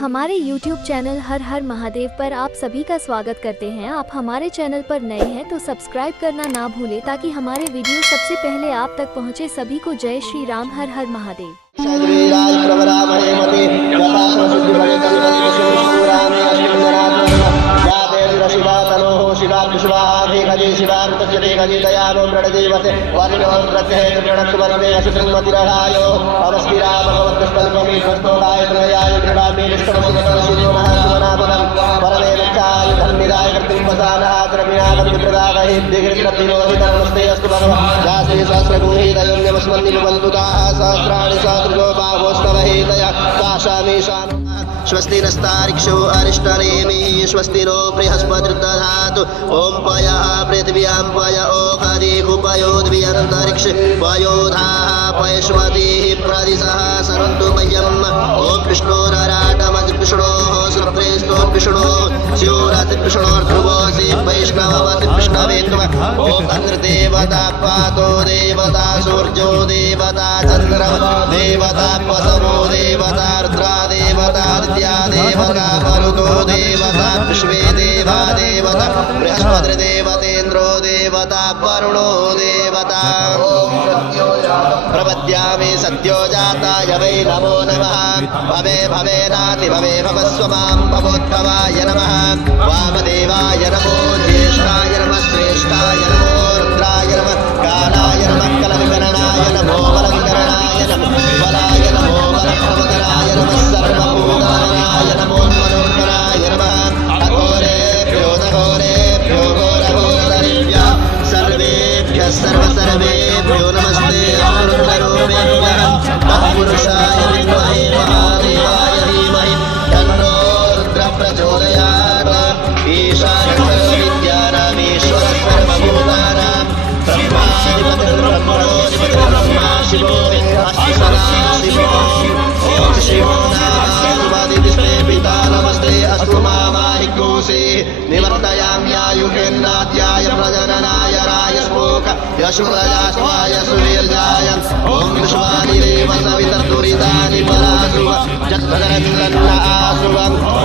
हमारे YouTube channel हर हर महादेव पर आप सभी का स्वागत करते हैं। आप हमारे चैनल पर नए हैं तो सब्सक्राइब करना ना भूलें ताकि हमारे वीडियो सबसे पहले आप तक पहुंचे। सभी को जय श्री राम, हर हर महादेव। स्वस्ति नस्तारिक्षो अरिष्टनेमि स्वस्ति नो बृहस्पतिर्दधातु ओम पयः पृथिव्यां पय ओकादिकुपयोद्वियन्तरिक्ष पयोधाः पयस्वतिः प्रदिशः सरन्तु मह्यम् ओम विष्णोरराटमतिविष्णोः सुप्रेस्तोद्विष्णोः स्योरतिविष्णोर्ध्रुवोऽसि वैष्णववतिविष्णवे त्वम् ओम अग्निर्देवता पातो देवता सूर्यो देवता चन्द्रः देवता पसवो देवता रुद्रा देवता दित्या देवता मरुतो देवता विश्वे देवा देवता बृहस्पतिर्देवतेन्द्रो देवता वरुणो देवता प्रपद्यामि सत्यो जाताय वै नमो नमः भवे भवेनाति भवे भवस्व मां भवोद्भवाय नमः वामदेवाय नमो ज्येष्ठाय नमः श्रेष्ठाय नमो रुद्राय नमः कालाय नमः कलविकरणाय नमो बलविकरणाय नमः बलाय नमो बलप्रमदनाय नमः सर्वभूतानाय नमो मनोहराय नमः अघोरेभ्यो नघोरेभ्यो घोरघोरतरेभ्यः सर्वेभ्यः सर्वसर्वेभ्यो नमस्ते अमृतरूपेभ्यः तत्पुरुषाय विद्महे महादेवाय धीमहि तन्नो रुद्रः प्रचोदयात् ईशानः विद्यानामीश्वरः सर्वभूतानां ब्रह्माधिपतिर्ब्रह्मणोऽधिपतिर्ब्रह्मा शिवो अस्ति सदाशिवो ॐ शिवो पिता नमस्ते अस्तु मामाहिकोशे निवर्तयाम्यायुषेन्नाद्याय प्रजननाय रायस्पोक यशुप्रजास्वाय सुवीर्याय ॐ विश्वानिरेव सवितर्दुरितानि परासुव जत्पदरन्नन्न आसुवम् ॐ